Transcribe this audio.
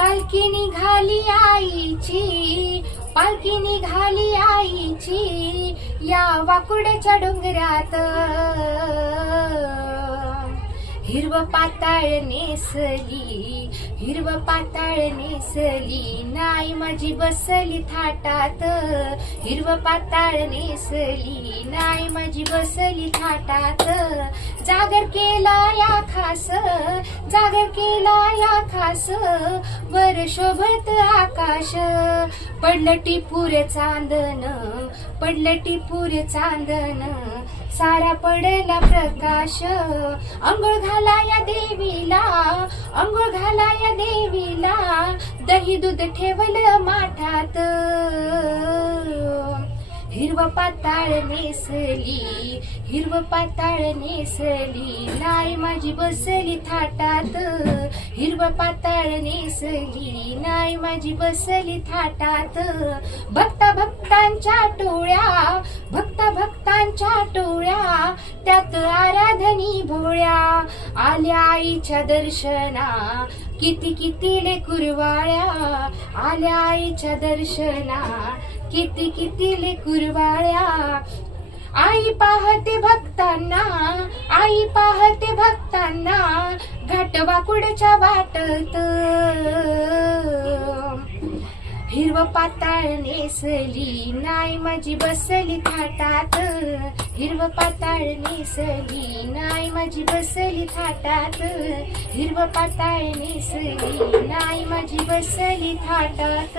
पालखी निघाली आईची पालखी निघाली आईची या वाकुड्याच्या डोंगरात. हिरव पाताळ नेसली हिरव पाताळ नेसली नाही माझी बसली थाटात. हिरव पाताळ नेसली नाही माझी बसली थाटात. जागर केला या खास जागर केला या खास वर शोभत आकाश. पडलं टिपूर चांदन पडलं टिपूर चांदन सारा पडला प्रकाश. अंघोळ घाला या देवीला अंघोळ घाला या देवीला दही दूध ठेवलं माठात. हिरव पाताळ नेसली हिरव पाताळ नेसली नाय माझी बसली थाटात. हिरव पाताळ नेसली नाय माझी बसली थाटात. भक्ता भक्तांच्या टोळ्या भक्ता भक्तांच्या टोळ्या त्यात आराधनी भोळ्या आईच्या दर्शना किती किती ले कुरवाळ्या आल्या आईच्या दर्शना किती किती ले कुरवाळ्या. आई पाहते भक्तांना आई पाहते भक्तांना घाटवाकुडच्या वाटत. हिरव पाताळ नेसली नाय माझी बसली थाटात. हिरव पाताळ नेसली नाय माझी बसली थाटात. हिरव पाताळ नेसली नाय माझी बसली थाटात.